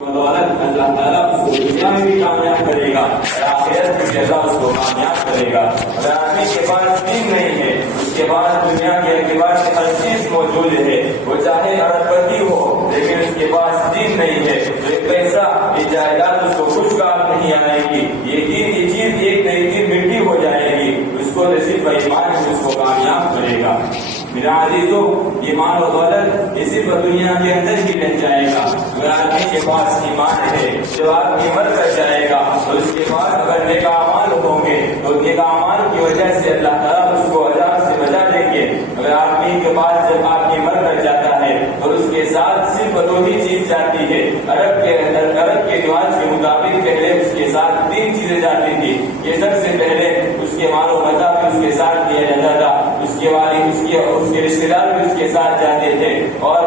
بدولت اللہ تعالیٰ اس کو دنیا میں بھی کامیاب کرے گا اور آخرت میں اللہ اس کو کامیاب کرے گا۔ اگر آدمی کے پاس دین نہیں ہے، اس کے پاس دنیا کے اعتبار سے ہر چیز موجود ہے، وہ چاہے اربپتی ہو لیکن اس کے پاس دین نہیں ہے تو ایک پیسہ یہ جائیداد اس کو کچھ کام نہیں آئے گی، یہ دین کی چیز ایک نئی دن مٹی ہو جائے گی، اس کو صرف ایمان سے اس کو کامیاب کرے گا۔ میرا عزیزو، ایمان و دولت یہ صرف دنیا کے اندر ہی رہ جائے گا۔ اگر آدمی کے پاس ایمان ہے جو آدمی مر کر جائے گا اور اس کے بعد اگر نیک اعمال ہوں گے تو نیک اعمال کی وجہ سے اللہ تعالیٰ اس کو عذاب سے بچا دیں گے۔ اگر آدمی کے پاس جب آدمی مر کر جاتا ہے اور اس کے ساتھ صرف دو ہی چیز جاتی ہے، عرب کے رواج کے مطابق پہلے اس کے ساتھ 3 چیزیں جاتی تھی۔ یہ سب سے پہلے اس کے مال و متاع بھی اس کے ساتھ دیا جاتا تھا، اس کے والد اس کے رشتے دار بھی اس کے ساتھ جاتے تھے، اور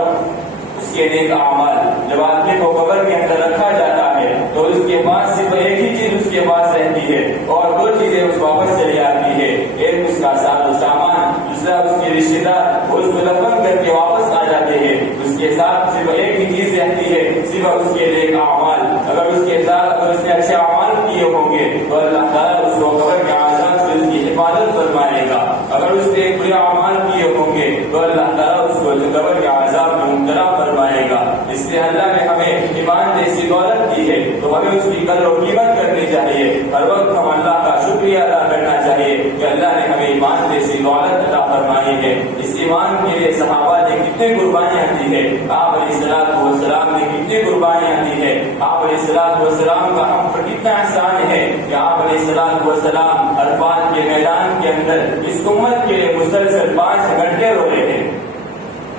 اس کے نیک اعمال۔ جب آدمی کو قبر کے اندر رکھا جاتا ہے تو اس کے پاس صرف ایک ہی چیز اس کے پاس رہتی ہے اور 2 چیزیں اس واپس چلی آتی ہے، ایک اس کا ساز و سامان، دوسرا اس کے رشتے دار، وہ اس کو دفن کر کے واپس آ جاتے ہیں۔ اس کے ساتھ صرف ایک ہی چیز رہتی ہے، صرف اس کے نیک اعمال۔ اگر اس کے ساتھ اگر اس نے اچھے اعمال کیے ہوں گے تو اللہ تعالیٰ اس کو قبر کے عذاب سے اس کی حفاظت فرمائے گا، اگر اس نے برے اعمال کیے ہوں گے تو اللہ تعالیٰ اس کو قبر کے عذاب میں مبتلا فرمائے گا۔ اس لیے اللہ نے ہمیں ایمان جیسی دولت دی ہے تو ہمیں اس کی قدر و قیمت کرنی چاہیے، ہر وقت ہم اللہ کا شکریہ ادا کرنا چاہیے کہ اللہ نے ہمیں ایمان جیسی دولت عطا فرمائی ہے۔ اس ایمان کے لیے صحابہ نے کتنی قربانیاں دی ہے، آپ علیہ السلام نے کتنی قربانیاں دی ہے۔ آپ علیہ السلام کا ہم پر کتنا احسان ہے کہ آپ علیہ السلام عرفات کے میدان کے اندر اس امت کے لیے مسلسل 5 گھنٹے روئے ہیں۔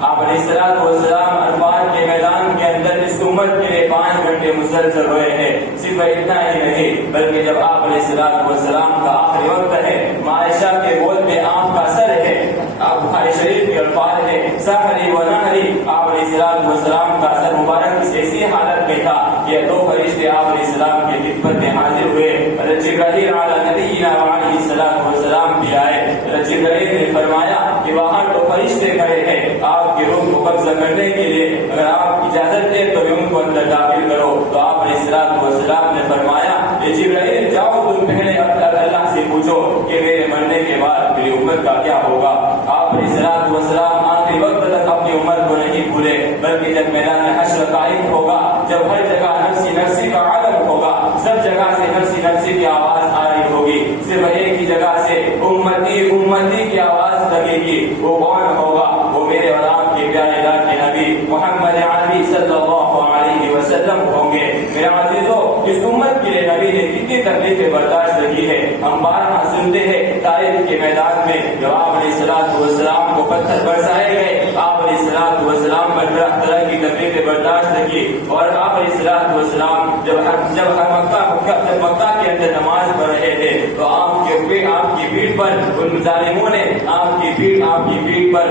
آپ علیہ السلام عرفات کے میدان کے اندر اس امت کے لیے 5 گھنٹے مسلسل روئے ہیں۔ صرف اتنا ہی نہیں بلکہ جب آپ علیہ السلام کا آخری وقت ہے، عائشہ کے گود میں آپ کا سر ہے، آپ بخاری شریف کے الفاظ ہے سحری و نحری، آپ علیہ السلام کا سر مبارک اس ایسی حالت میں تھا کہ 2 فرشتے آپ علیہ السلام کے خدمت میں حاضر ہوئے۔ جبرائیل علی نبینا علیہ السلام بھی آئے۔ جبرائیل نے فرمایا کہ وہاں 2 فرشتے کھڑے ہیں آپ کی روح کو قبضہ کرنے کے لیے، اگر آپ اجازت دیں تو ان کو اندر داخل کرو۔ تو آپ علیہ السلام نے فرمایا کہ جبرائیل جاؤ تم پہلے اللہ سے پوچھو کہ میرے مرنے کے بعد میری امت کا کیا ہوگا۔ آپ علیہ السلام آخری وقت تک اپنی امت کو نہیں بھولے، بلکہ جب میدان حشر قائم ہوگا، جب ہر جگہ نفسی کا عالم ہوگا، سب جگہ سے نفسی کی آواز آ رہی ہوگی، صرف ایک ہی جگہ سے امتی کی آواز لگے گی۔ وہ کون ہوگا؟ وہ میرے اور آپ کے پیارے لاڈلے نبی محمد عربی صلی اللہ علیہ وسلم ہوں گے۔ میرے عزیزو، اس امت کے لیے نبی نے کتنی تکلیفیں برداشت کی ہے، ہم بارہا سنتے ہیں طائف کے میدان میں جب آپ علیہ السلام کو پتھر برسائے گئے، آپ علیہ السلام پر طرح کی تکلیفیں برداشت کی، اور آپ علیہ السلام جب مکہ کے اندر نماز پڑھ رہے تھے تو آپ کی پیٹھ پر ان ظالموں نے آپ کی پیٹھ پر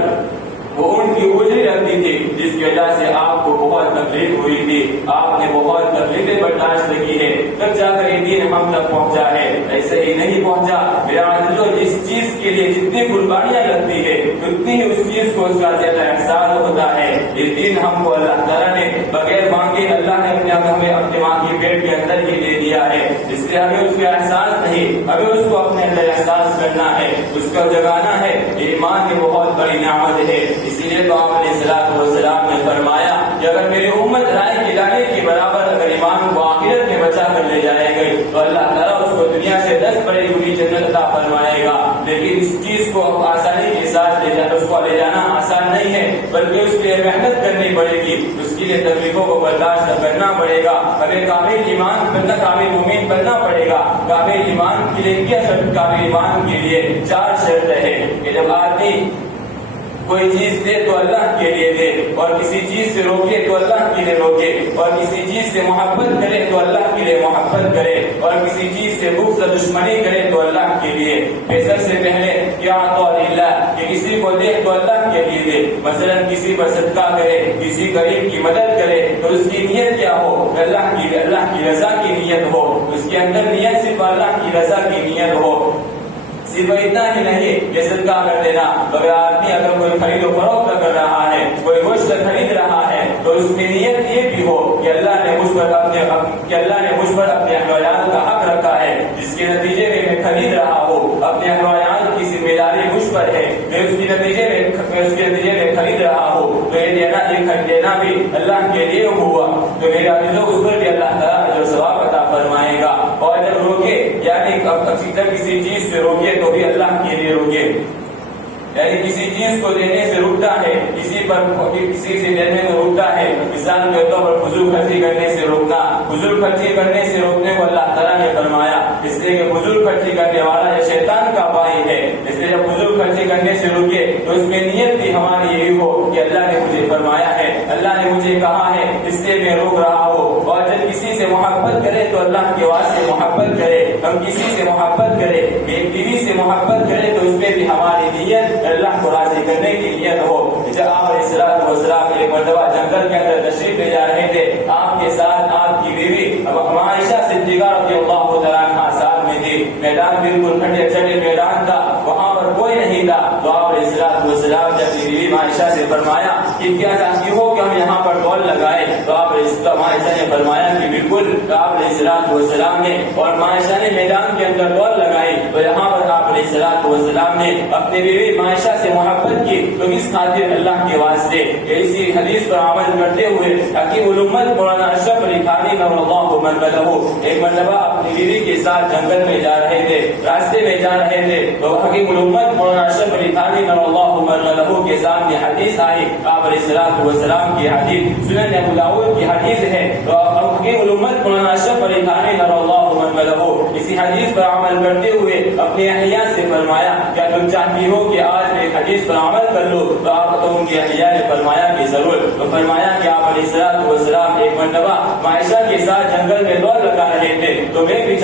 وہ ان کی اجری رکھ دی تھی، جس کی وجہ سے آپ کو بہت تکلیف ہوئی تھی، آپ نے بہت تکلیفیں برداشت کی ہے، تب جا کر یہ دین ہم تک پہنچا ہے، ایسے ہی نہیں پہنچا۔ میرا عزیزو، جس چیز کے لیے جتنی قربانیاں لگتی ہے اتنی ہی اس چیز کو اس کا زیادہ احساس ہوتا ہے۔ یہ دین ہم کو اللہ تعالیٰ نے بغیر مانگے اللہ نے ہمیں اپنے ماں کی پیٹ کے اندر ہی دے دیا ہے، اس لیے ہمیں اس کا احساس نہیں، ہمیں اس کو اپنے اندر احساس کرنا ہے، اس کو جگانا ہے۔ ایمان کی بہت بڑی نعمت ہے، اسی لیے تو آپ علیہ السلام نے فرمایا کہ اگر میری امت رائے کے دانے کے برابر اگر ایمان کو آخرت میں بچا کر لے جائے گی تو اللہ تعالیٰ اس کو دنیا سے 10 بڑی بڑی جنت عطا فرمائے گا۔ لیکن اس چیز کو آسانی کے ساتھ اس کو لے جانا آسان نہیں ہے، بلکہ اس کے لیے محنت کرنی پڑے گی، اس کے لیے تکلیفوں کو برداشت کرنا پڑے گا، ہمیں کامل ایمان بننا، کامل مومن بننا پڑے گا۔ کامل ایمان کے لیے کیا شرط؟ کامل ایمان کے لیے 4 شرط ہے کہ جب آدمی کوئی چیز دے تو اللہ کے لیے دے، اور کسی چیز سے روکے تو اللہ کے لیے روکے، اور کسی چیز سے محبت کرے تو اللہ کے لیے محبت کرے، اور کسی چیز سے بغض دشمنی کرے تو اللہ کے لیے۔ سب سے پہلے کیا تو اللہ کہ کسی کو دے تو اللہ کے لیے دے، مثلا کسی پر صدقہ کرے، کسی غریب کی مدد کرے تو اس کی نیت کیا ہو؟ اللہ کی رضا کی نیت ہو، اس کے اندر نیت صرف اللہ کی رضا کی نیت ہو۔ صرف اتنا ہی نہیں یہ صدقہ کر دینا، اگر آدمی کوئی خرید و فروخت کر رہا ہے، کوئی گوشت خرید رہا ہے تو اس کی نیت یہ بھی ہو کہ اللہ نے مجھ پر اپنے احوال کا حق رکھا ہے، جس کے نتیجے میں میں خرید رہا ہوں، اپنے احوال کی ذمہ داری مجھ پر ہے، میں اس کے نتیجے میں خرید رہا ہوں، تو یہ دینا بھی اللہ کے لیے ہوا، تو میرے عزیزوں اس پر بھی اللہ تعالیٰ جو ثواب عطا فرمائے گا۔ اور جب روکے یعنی کسی چیز سے روکے تو بھی اللہ کے لیے روکے، یعنی کسی چیز کو دینے سے رکتا ہے، کسی سے دینے میں رکتا ہے، مثال کے طور پر فضول خرچی کرنے سے روکنا، فضول خرچی کرنے سے روکنے کو اللہ تعالیٰ نے فرمایا، اس لیے کہ فضول خرچی کرنے والا یہ شیطان کا بھائی ہے، اس لیے جب فضول خرچی کرنے سے روکے تو اس میں نیت بھی ہماری یہی ہو کہ اللہ نے مجھے فرمایا ہے، اللہ نے مجھے کہا ہے، اس لیے میں روک رہا ہوں۔ اور جب کسی سے محبت کرے تو اللہ کے واسطے محبت کرے، ہم کسی سے محبت کرے، ایک بیوی سے محبت کرے تو اس میں بھی ہماری نیت اللہ کو راضی کرنے کی نیت ہو۔ جب آپ علیہ الصلوۃ والسلام ایک مرتبہ جنگل کے اندر تشریف لے جا رہے تھے، آپ کے ساتھ آپ کی بیوی عائشہ صدیقہ رضی اللہ تعالیٰ عنہا ساتھ میں تھی، میدان بالکل ٹھنڈے ٹھنڈے میدان تھا، وہاں پر کوئی نہیں تھا، تو آپ علیہ الصلوۃ والسلام نے اپنی بیوی عائشہ سے فرمایا کہ کیا چاہتی ہو کہ ہم یہاں پر ڈول لگائیں؟ تو آپ عائشہ نے فرمایا کہ بالکل، آپ علیہ الصلوۃ والسلام نے اور عائشہ نے میدان کے اندر ڈول لگائی، تو یہاں پر آپ علیہ الصلوۃ والسلام نے اپنی بیوی عائشہ سے محبت کی، تو اس خاطر اللہ کے واسطے اسی حدیث پر عمل کرتے ہوئے حکیم الامت مولانا اشرف علی تھانوی نور اللہ مرکزہ ایک مرتبہ اپنی بیوی کے ساتھ جنگل میں جا رہے تھے، راستے میں جا رہے تھے، تو حکیم الامت مولانا اشرف علی تھانوی نور اللہ مرکزہ کے سامنے حدیث آئی، آپ علیہ الصلوۃ والسلام کی حدیث سنن ابو داؤد کی حدیث ہے، تو حکیم الامت مولانا اشرف علی تھانوی نور اللہ مرکزہ اسی حدیث پر عمل کرتے ہوئے اپنے اہلیہ سے فرمایا کیا تم چاہتی ہو کہ آج میں حدیث پر عمل کر لو؟ تو آپ تو ان کی اہلیہ نے فرمایا کہ ضرور، تو فرمایا کہ آپ علیہ الصلوۃ والسلام ایک مرتبہ عائشہ کے ساتھ جنگل میں دوڑ لگا رہے تھے، تو میں بھی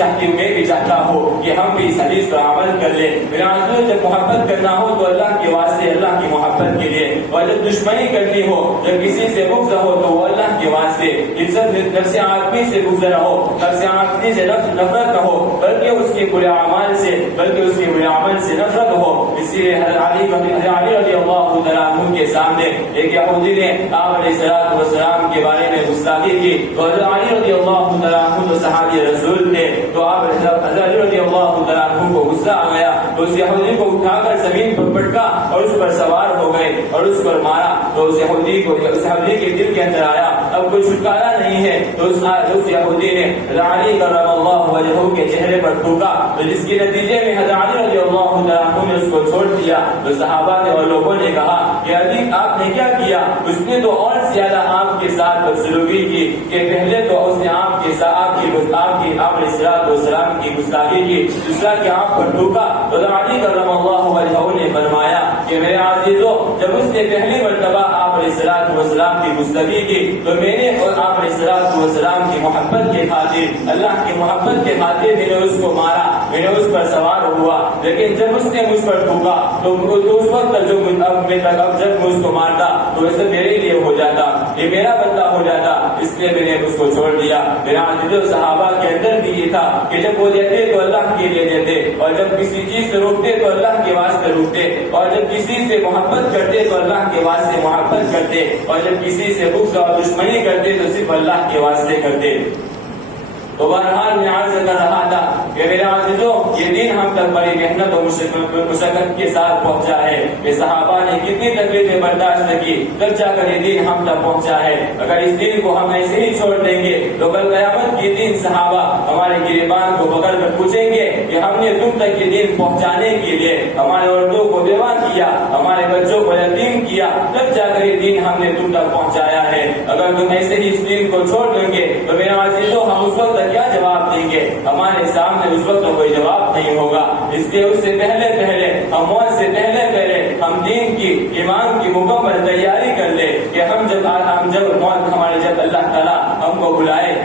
چاہتا ہوں کہ ہم بھی اس حدیث پر عمل کر لیں۔ میرا عزیزو، جب محبت کرنا ہو تو اللہ کے واسطے، اللہ کی محبت کے لیے، اور جب دشمنی کرنی ہو، جب کسی سے بغض ہو تو وہ اللہ کے واسطے، نفس آدمی سے بغض نہ ہو، نفس آدمی سے نفرت نہ ہو، بلکہ اس کے برے اعمال سے نفرت ہو۔ اسی لیے حضرت علی رضی اللہ تعالیٰ عنہ کے سامنے ایک یہودی نے آپ علیہ الصلوۃ والسلام کے بارے میں گستاخی کی، تو حضرت علی رضی اللہ تعالیٰ عنہ تو صحابی رسول تھے، تو آپ حضرت علی رضی اللہ تعالیٰ عنہ کو غصہ آ گیا، تو اس یہودی کو اٹھا کر زمین پر پٹکا اور اس پر سوار ہو گئے اور اس پر مارا، تو اس یہودی کے دل کے اندر آیا اب کوئی چھٹکارا نہیں ہے، تو اس یہودی نے علی کرم اللہ وجہہ کے چہرے پر تھوکا، تو جس کے نتیجے میں حضرت علی رضی اللہ تعالیٰ عنہ نے اس کو چھوڑ دیا۔ تو صحابہ نے اور لوگوں نے کہا کہ علی آپ نے کیا کیا؟ اس نے تو اور زیادہ آپ کے ساتھ بدسلوکی کی کہ پہلے تو اس نے آپ کے ساتھ آپ علیہ الصلوۃ والسلام کی گستاخی کی، دوسرا کہ آپ پر ٹوکا۔ تو علی کرم اللہ وجہہ نے فرمایا کہ میرے عزیزو، جب اس نے پہلی مرتبہ آپ علیہ الصلوۃ والسلام کی گستاخی کی تو میں نے اور آپ علیہ الصلوۃ والسلام کی محبت کے خاطر، اللہ کی محبت کے خاطر میں نے اس کو مارا، میں نے اس پر سوار ہوا، لیکن جب اس نے مجھ پر ٹوکا تو اس وقت جب میں اس کو مارتا تو ایسے میرے لیے ہو جاتا، یہ میرا بدلہ ہو جاتا، اس لیے میں نے اس کو چھوڑ دیا۔ میرا عزیزو، صحابہ کے اندر بھی یہ تھا کہ جب وہ دیتے تو اللہ کے لیے دیتے، اور جب کسی چیز سے روکتے تو اللہ کے واسطے روکتے، اور جب کسی سے محبت کرتے تو اللہ کے واسطے محبت کرتے، اور جب کسی سے بغض اور دشمنی کرتے تو صرف اللہ کے واسطے کرتے۔ تو بہرحال میں عرض کر رہا تھا کہ میرے عزیزو، یہ دین ہم تک بڑی محنت و مشقت کے ساتھ پہنچا ہے، کہ صحابہ نے کتنی تکلیفیں برداشت کی تب جا کر یہ دین ہم تک پہنچا ہے۔ اگر اس دین کو ہم ایسے ہی چھوڑ دیں گے تو کل قیامت کے دن صحابہ ہمارے گریبان کو پکڑ کر پوچھیں گے کہ ہم نے تم تک یہ دین پہنچانے کے لیے ہمارے عورتوں کو بیوہ کیا، ہمارے بچوں کو یتیم کیا، تب جا کر یہ دین ہم نے تم تک پہنچایا ہے۔ اگر تم ایسے ہی اس دین کو چھوڑ دیں گے تو میرے عزیزو، ہم اس وقت کیا جواب دیں گے؟ ہمارے سامنے اس وقت کوئی جواب نہیں ہوگا۔ اس لیے اس سے پہلے ہم موت سے پہلے ہم دین کی، ایمان کی مکمل تیاری کر لیں کہ جب اللہ تعالیٰ ہم کو بلائے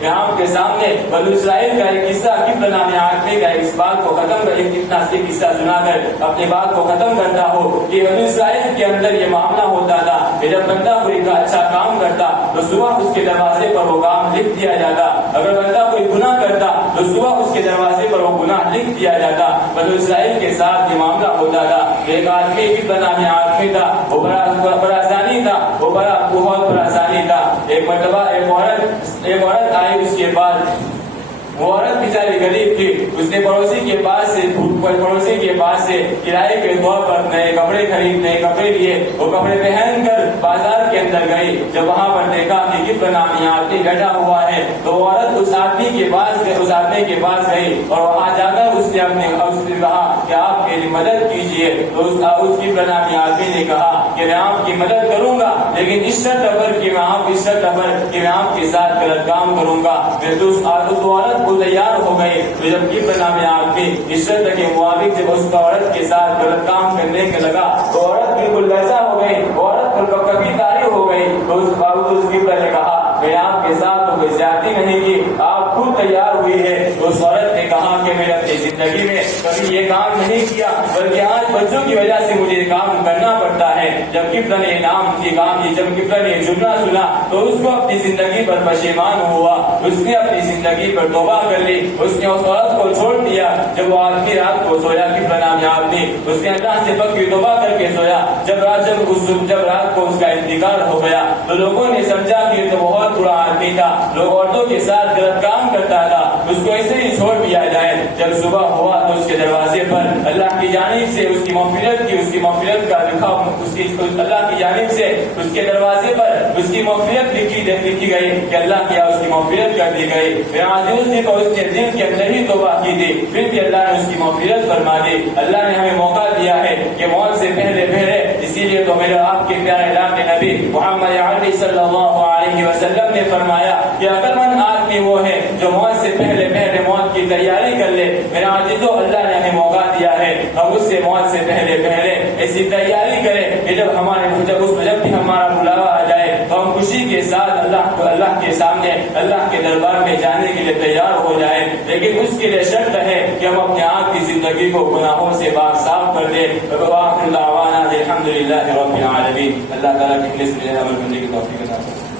میں آپ کے سامنے بنو اسرائیل کا ایک قصہ قبلہ نام عاقبہ کا اس بات کو ختم کر اتنا سے قصہ سنا کر اپنی بات کو ختم کرتا ہو کہ بنو اسرائیل کے اندر یہ معاملہ ہوتا تھا کہ جب بندہ کوئی اچھا کام کرتا تو صبح اس کے دروازے پر وہ کام لکھ دیا جاتا، اگر بندہ کوئی گناہ کرتا تو صبح اس کے دروازے پر وہ گناہ لکھ دیا جاتا۔ بنو اسرائیل کے ساتھ یہ معاملہ ہوتا تھا۔ ایک آدمی قبلہ نام عاقبہ تھا، وہ بڑا زانی تھا، وہ بہت بڑا زانی تھا۔ ایک مرتبہ ایک عورت آئی اس کے بعد، وہ عورت بیچاری غریب تھی، اس نے پڑوسی کے پاس سے کرائے کے طور پر نئے کپڑے لیے، وہ کپڑے پہن کر بازار کے اندر گئی۔ جب وہاں پر دیکھا کہ قبلہ نام عاقبہ بیٹھا ہوا ہے تو وہ عورت اس آدمی کے پاس گئی اور وہاں جا کر اس نے کہا کہ آپ میری مدد کیجیے۔ تو اس قبلہ نام عاقبہ نے کہا کہ میں آپ کی مدد کروں گا، لیکن اس شرط پر کہ میں آپ کے ساتھ غلط کام کروں گا۔ اس عورت کو تیار ہو گئی، تو جب قبلہ نام عاقبہ اس شرط کے موافق جب اس عورت کے ساتھ غلط کام کرنے کے لگا تو عورت بالکل ویسا ہو گئی، عورت پر کبھی تاریخ ہو گئی۔ تو اس باوجود قبلہ نے کہا میں آپ کے ساتھ تو کوئی زیادتی نہیں کی، آپ خود تیار ہوئی ہے۔ تو اس عورت نے کہا کہ میں نے اپنی زندگی میں کبھی یہ کام نہیں کیا، بلکہ آج بچوں کی وجہ سے مجھے یہ کام کرنا پڑتا ہے۔ جب قبلہ نے یہ جملہ سنا تو اس کو اپنی زندگی پر پشیمان ہوا، اس نے اپنی زندگی پر توبہ کر لی، اس نے اس عورت کو چھوڑ دیا۔ جب وہ آدمی رات کو سویا قبلہ نام عاقبہ، اس نے اللہ سے پکی توبہ کر کے سویا۔ جب رات کو اس کا انتقال ہو گیا تو لوگوں نے سمجھا کہ یہ تو بہت برا آدمی تھا، لوگ عورتوں کے ساتھ غلط کام کرتا تھا، اس کو ایسے ہی چھوڑ دیا جائے۔ جب صبح ہوا تو اس کے دروازے پر اللہ کی جانب سے اس کی مغفرت کا لکھا، اللہ کی جانب سے اس کے دروازے پر اس کی مغفرت لکھی گئی کہ اللہ کیا اس کی مغفرت کر دی گئی۔ اس نے دل کے اندر ہی توبہ کی تھی، پھر بھی اللہ نے اس کی مغفرت فرما دی۔ اللہ نے ہمیں موقع دیا ہے کہ موت سے پہلے اسی لیے تو میرے آپ کے پیارے اعلان نبی محمد عربی صلی اللہ علیہ وسلم نے فرمایا کہ عقل مند آدمی وہ ہے جو موت سے پہلے موت کی تیاری کر لے۔ میرے عزیزو، اللہ نے ہمیں موقع دیا ہے ہم اس سے موت سے پہلے ایسی تیاری کریں کہ جب بھی ہمارا بلاوا آ جائے تو ہم خوشی کے ساتھ اللہ کے سامنے، اللہ کے دربار میں جانے کے لیے تیار ہو جائیں۔ لیکن اس کے لیے شرط ہے کہ ہم اپنے آپ کی زندگی کو گناہوں سے صاف کر دیں۔ الحمد للہ رب العالمین۔ اللہ تعالیٰ کی عمل کرنے کی توفیق عطا فرمائے۔